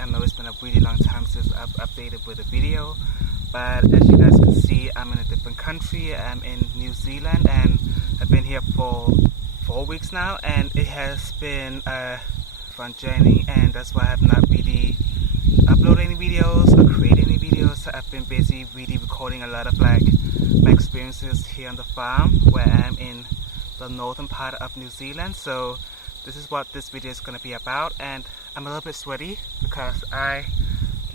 I know it's been a really long time since I've updated with a video, but as you guys can see, I'm in a different country. I'm in New Zealand and I've been here for 4 weeks now, and it has been a fun journey, and that's why I have not really uploaded any videos or created any videos. I've been busy really recording a lot of like my experiences here on the farm where I'm in the northern part of New Zealand. So this is what this video is going to be about, and I'm a little bit sweaty because I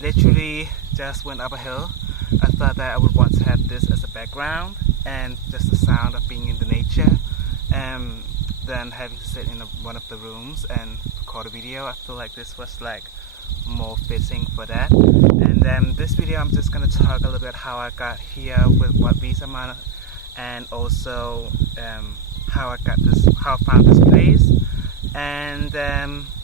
literally just went up a hill. I thought that I would want to have this as a background and just the sound of being in the nature, and then having to sit in one of the rooms and record a video. I feel like this was like more fitting for that. And then this video I'm just going to talk a little bit how I got here, with what visa I'm on, and also how I found this place, and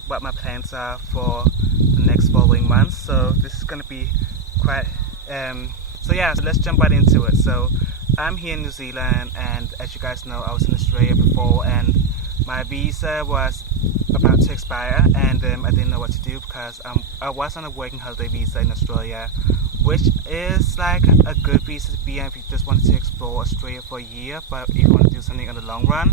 what my plans are for the next following months. So this is going to be quite so yeah, so let's jump right into it. So I'm here in New Zealand, and as you guys know, I was in Australia before, and my visa was about to expire, and I didn't know what to do because I was on a working holiday visa in Australia, which is like a good visa to be on if you just wanted to explore Australia for a year. But if you want to do something in the long run,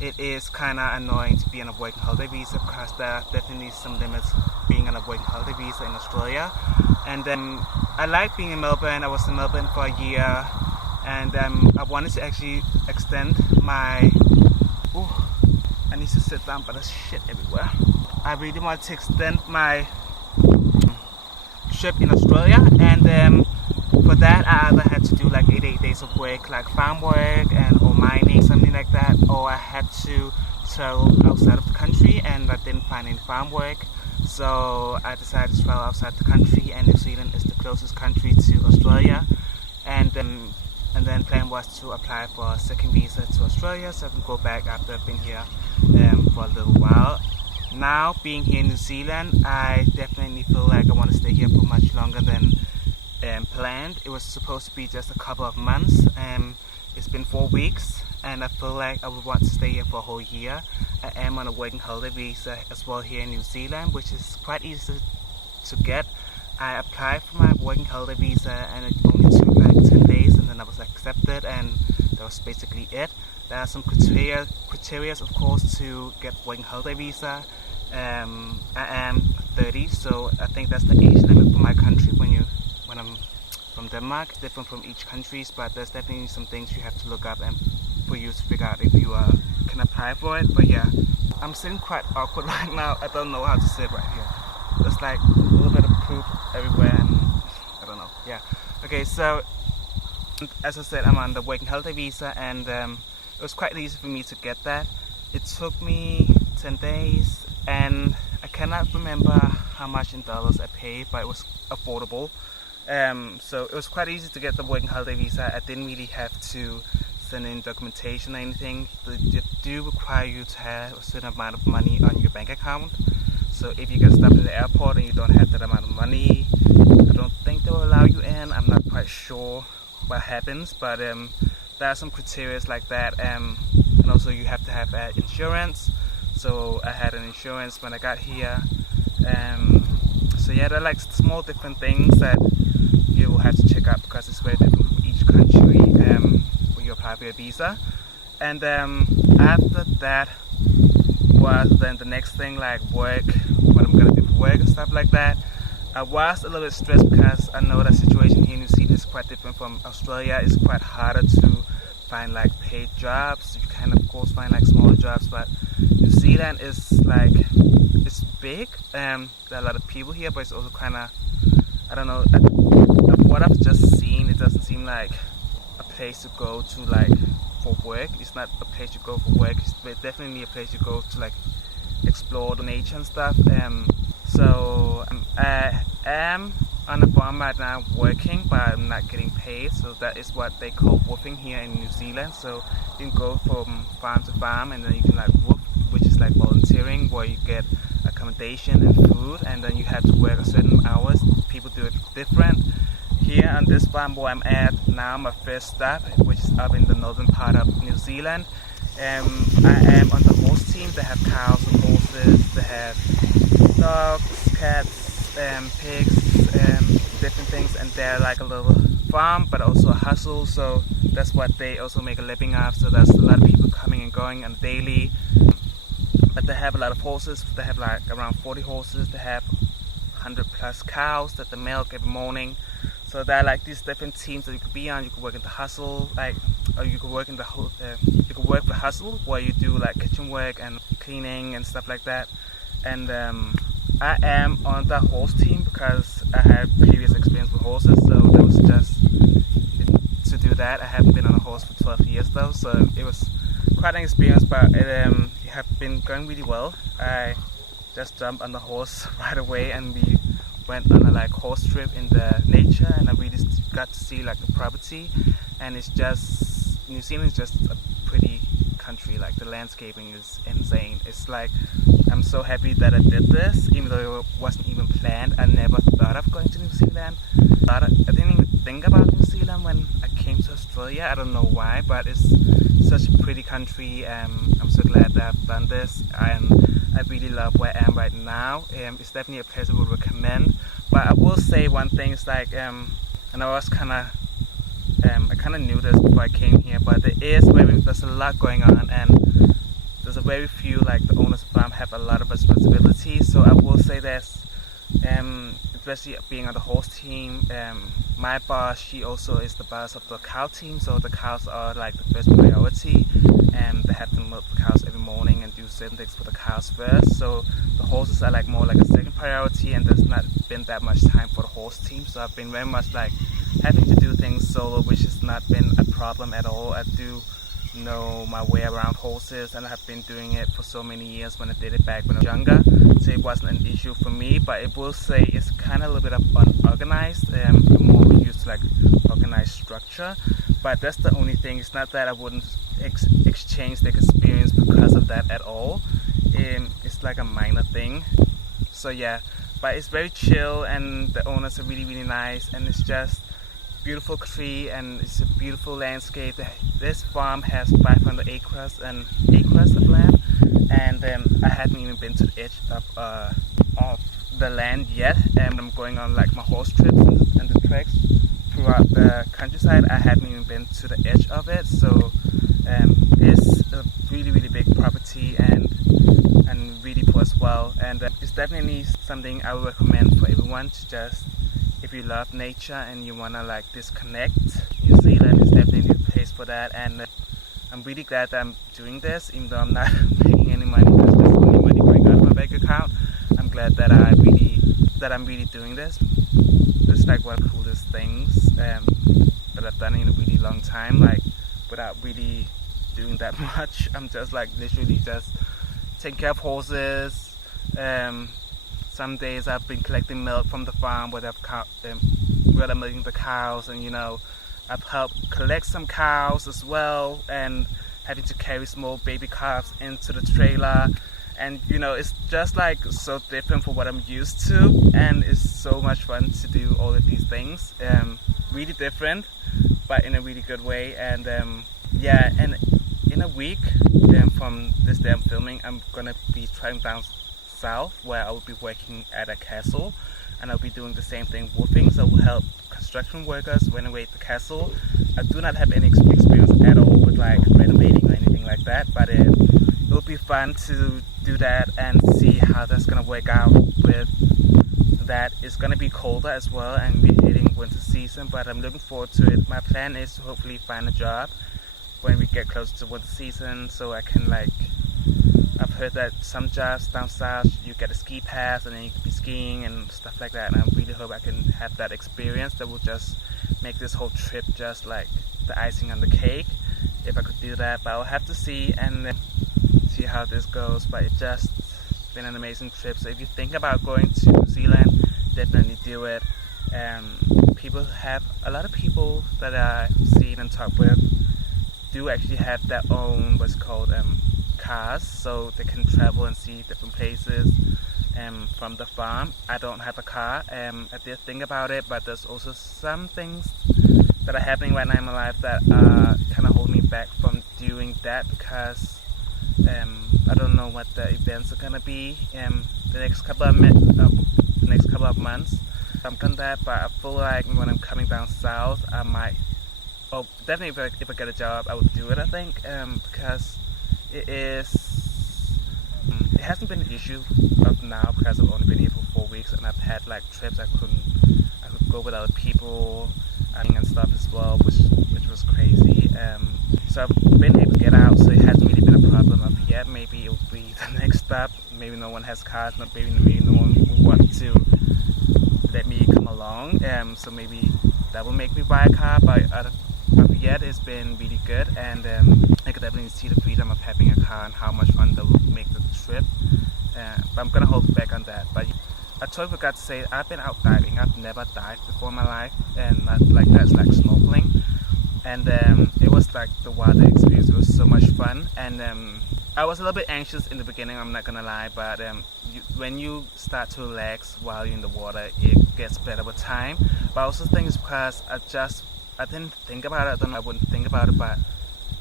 it is kind of annoying to be on a working holiday visa because there are definitely some limits being on a working holiday visa in Australia. And I like being in Melbourne. I was in Melbourne for a year, and I wanted to actually extend my I need to sit down, but there's shit everywhere. I really want to extend my trip in Australia, and for that I either had to do like 88 days of work, like farm work or mining, something like that, or I had to travel outside of the country, and I didn't find any farm work. So I decided to travel outside the country, and New Zealand is the closest country to Australia. And then plan was to apply for a second visa to Australia so I can go back after I've been here for a little while. Now being here in New Zealand, I definitely feel like I want to stay here for much longer than planned. It was supposed to be just a couple of months, and it's been 4 weeks, and I feel like I would want to stay here for a whole year. I am on a working holiday visa as well here in New Zealand, which is quite easy to get. I applied for my working holiday visa, and it only took like 10 days, and then I was accepted, and that was basically it. There are some criteria of course to get working holiday visa. I am 30, so I think that's the age limit for my country when I'm from Denmark. Different from each country, but there's definitely some things you have to look up and for you to figure out if you can apply for it. But yeah, I'm sitting quite awkward right now. I don't know how to sit right here. There's like a little bit of poop everywhere, and I don't know. Yeah. Okay, so as I said, I'm on the working holiday visa, and it was quite easy for me to get that. It took me 10 days, and I cannot remember how much in dollars I paid, but it was affordable. So it was quite easy to get the working holiday visa. I didn't really have to send in documentation or anything. They do require you to have a certain amount of money on your bank account. So if you get stopped in the airport and you don't have that amount of money, I don't think they will allow you in. I'm not quite sure what happens, but there are some criteria like that, and also you have to have insurance. So I had an insurance when I got here. So yeah, there are like small different things that you will have to check out because it's very different from each country when you apply for your visa. And after that was then the next thing, like work, what I'm gonna do for work and stuff like that. I was a little bit stressed because I know the situation here in New Zealand is quite different from Australia. It's quite harder to find like paid jobs. You can of course find like smaller jobs, but New Zealand is like, it's big. There are a lot of people here, but it's also kind of, I don't know, of what I've just seen, it doesn't seem like a place to go to like for work. It's not a place you go for work. It's definitely a place you go to like explore the nature and stuff. So I am on a farm right now working, but I'm not getting paid. So that is what they call woofing here in New Zealand. So you can go from farm to farm, and then you can like woof, which is like volunteering, where you get accommodation and food, and then you have to work a certain hours. People do it different. Here on this farm where I'm at now, my first stop, which is up in the northern part of New Zealand, I am on the horse team. They have cows and horses, they have dogs, cats, pigs, different things, and they're like a little farm, but also a hustle. So that's what they also make a living of. So there's a lot of people coming and going on daily. But they have a lot of horses. They have like around 40 horses. They have 100 plus cows that they milk every morning. So there are like these different teams that you could be on. You could work in the hustle, or you could work in the you could work the hustle where you do like kitchen work and cleaning and stuff like that. And I am on the horse team because I had previous experience with horses. So that was just to do that. I haven't been on a horse for 12 years though, so it was quite an experience. But it have been going really well. I just jumped on the horse right away, and we went on a like horse trip in the nature, and I really got to see like the property. And it's just, New Zealand is just a pretty country. Like the landscaping is insane. It's like, I'm so happy that I did this, even though it wasn't even planned. I never thought of going to New Zealand. I didn't even think about New Zealand when I came to Australia. I don't know why, but it's such a pretty country. I'm so glad that I've done this, and I really love where I am right now. It's definitely a place I would recommend. But I will say one thing is like, and I was I kind of knew this before I came here, but there's a lot going on, and there's a very few, like the owners of the farm have a lot of responsibilities. So I will say this, especially being on the horse team, my boss, she also is the boss of the cow team, so the cows are like the first priority, and they have to milk the cows every morning and do certain things for the cows first. So the horses are like more like a second priority, and there's not been that much time for the horse team. So I've been very much like having to do things solo, which has not been a problem at all. I do know my way around horses, and I have been doing it for so many years when I did it back when I was younger, so it wasn't an issue for me. But I will say it's kind of a little bit of unorganized. I'm more used to like organized structure, but that's the only thing. It's not that I wouldn't exchange the experience because of that at all. It's like a minor thing. So yeah, but it's very chill, and the owners are really, really nice, and it's just beautiful tree, and it's a beautiful landscape. This farm has 500 acres of land, and I hadn't even been to the edge of the land yet. And I'm going on like my horse trips and the treks throughout the countryside. I hadn't even been to the edge of it, so it's a really, really big property and beautiful as well. And it's definitely something I would recommend for everyone to just, if you love nature and you wanna like disconnect, New Zealand is definitely a place for that. And I'm really glad that I'm doing this, even though I'm not making any money. There's just only money going out of my bank account. I'm glad that I'm really doing this. This is like one of the coolest things that I've done in a really long time, like without really doing that much. I'm just like literally just taking care of horses. Some days I've been collecting milk from the farm where they're milking the cows, and I've helped collect some cows as well, and having to carry small baby calves into the trailer. And it's just like so different from what I'm used to, and it's so much fun to do all of these things. Really different, but in a really good way. And yeah, and in a week from this day I'm filming, I'm gonna be traveling down south, where I will be working at a castle, and I'll be doing the same thing, woofing. So I will help construction workers renovate the castle. I do not have any experience at all with like renovating or anything like that, but it will be fun to do that and see how that's gonna work out. With that, it's gonna be colder as well, and we're hitting winter season, but I'm looking forward to it. My plan is to hopefully find a job when we get closer to winter season, so I can like, I've heard that some jobs down south you get a ski pass and then you can be skiing and stuff like that, and I really hope I can have that experience. That will just make this whole trip just like the icing on the cake, if I could do that. But I'll have to see and see how this goes. But it's just been an amazing trip. So if you think about going to New Zealand, definitely do it. A lot of people that I see and talk with do actually have their own what's called cars, so they can travel and see different places from the farm. I don't have a car. I did think about it, but there's also some things that are happening right now in my life that kind of hold me back from doing that, because I don't know what the events are gonna be the next couple of next couple of months. I'm done that, but I feel like when I'm coming down south, I might, oh, definitely if I get a job, I would do it, I think, because it hasn't been an issue up now because I've only been here for 4 weeks, and I've had like trips I could go with other people and stuff as well, which was crazy. So I've been able to get out, so it hasn't really been a problem up yet. Maybe it will be the next step. Maybe no one has cars, maybe no one will want to let me come along. So maybe that will make me buy a car. But up yet, it's been really good, and I could definitely see the freedom of having a car and how much fun that will make the trip. But I'm gonna hold back on that. But I totally forgot to say, I've been out diving. I've never dived before in my life, and not like that's like snorkeling. And it was like the water experience was so much fun. And I was a little bit anxious in the beginning, I'm not gonna lie, but when you start to relax while you're in the water, it gets better with time. But I also think it's because I didn't think about it. I don't know, I wouldn't think about it, but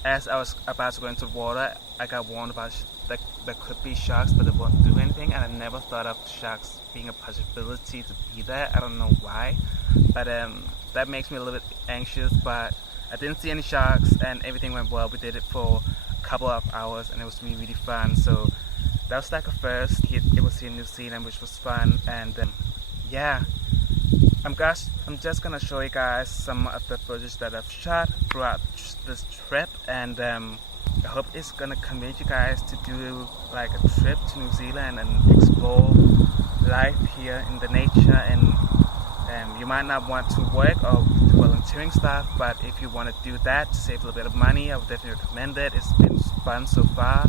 as I was about to go into the water, I got warned about that there could be sharks, but they won't do anything. And I never thought of sharks being a possibility to be there. I don't know why, but that makes me a little bit anxious. But I didn't see any sharks, and everything went well. We did it for a couple of hours, and it was really, really fun. So that was like a first. It was here in New Zealand, which was fun. And yeah, I'm just gonna show you guys some of the footage that I've shot throughout this trip, and I hope it's gonna convince you guys to do like a trip to New Zealand and explore life here in the nature. And you might not want to work or do volunteering stuff, but if you want to do that to save a little bit of money, I would definitely recommend it. It's been fun so far.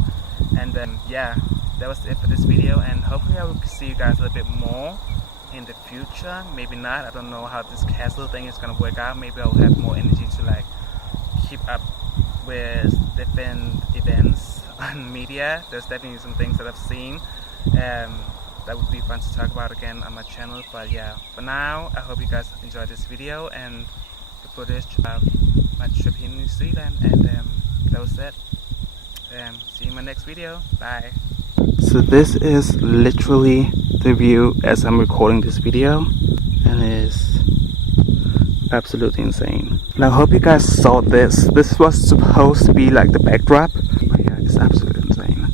And yeah, that was it for this video, and hopefully I will see you guys a little bit more in the future. Maybe not, I don't know how this castle thing is gonna work out. Maybe I'll have more energy to like keep up with different events on media. There's definitely some things that I've seen that would be fun to talk about again on my channel. But yeah, for now, I hope you guys enjoyed this video and the footage of my trip here in New Zealand. And that was it. See you in my next video. Bye. So this is literally the view as I'm recording this video, and it's absolutely insane. And I hope you guys saw this. This was supposed to be like the backdrop, but yeah, it's absolutely insane.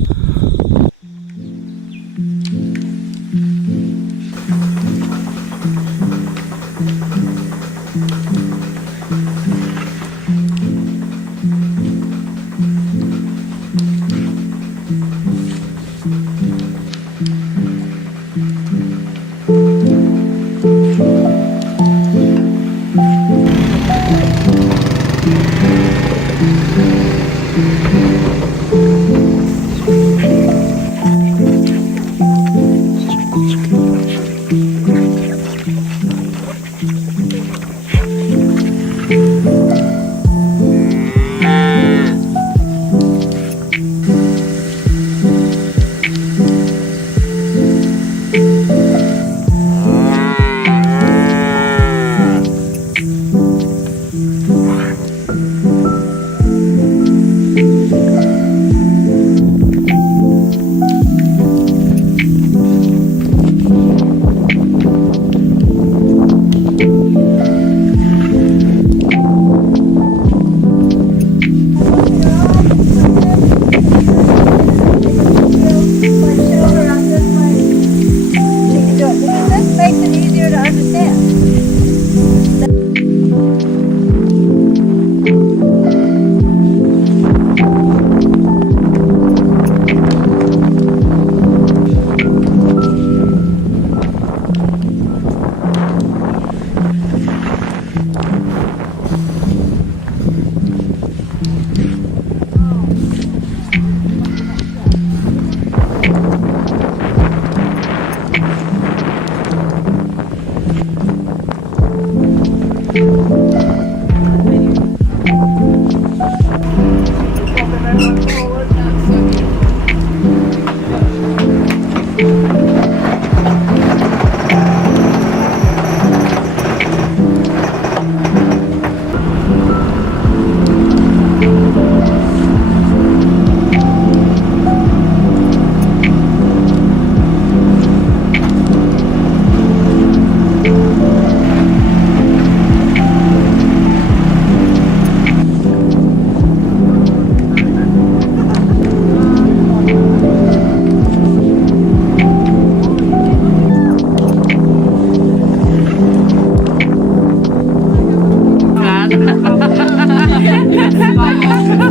No,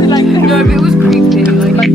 but it was creepy. Like.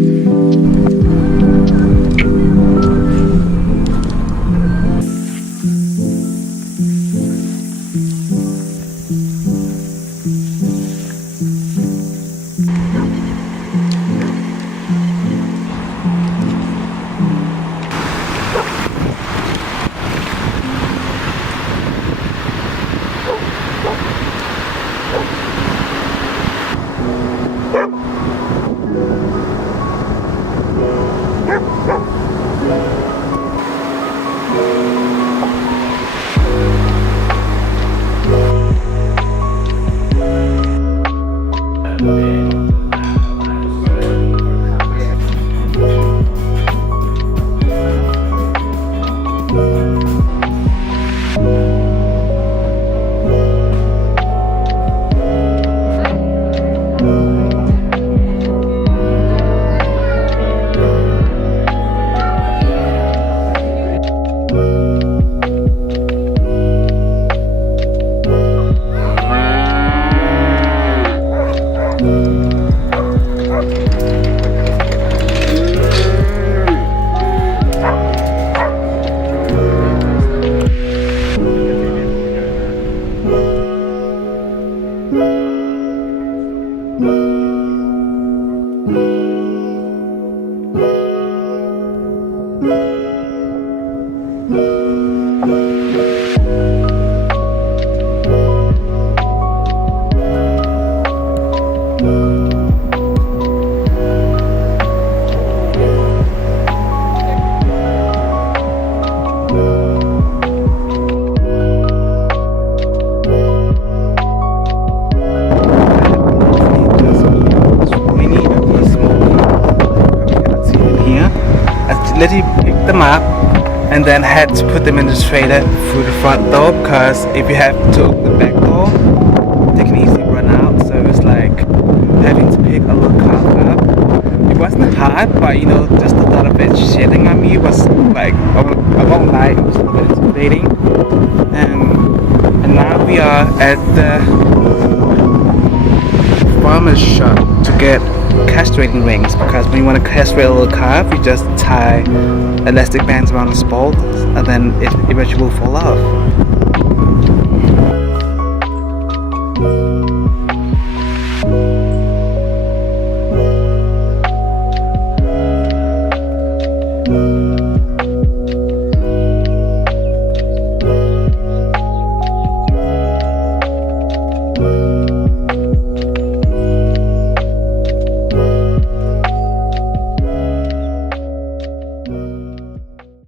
Literally picked them up and then had to put them in the trailer through the front door, because if you have to open the back door, they can easily run out. So it was like having to pick a little car up. It wasn't hard, but you know, just the thought of it shedding on me was like, I won't lie, it was a little bit intimidating. And now we are at the farmer's shop to get castrating rings, because when you want to castrate a little calf, you just tie elastic bands around the spout and then it eventually will fall off.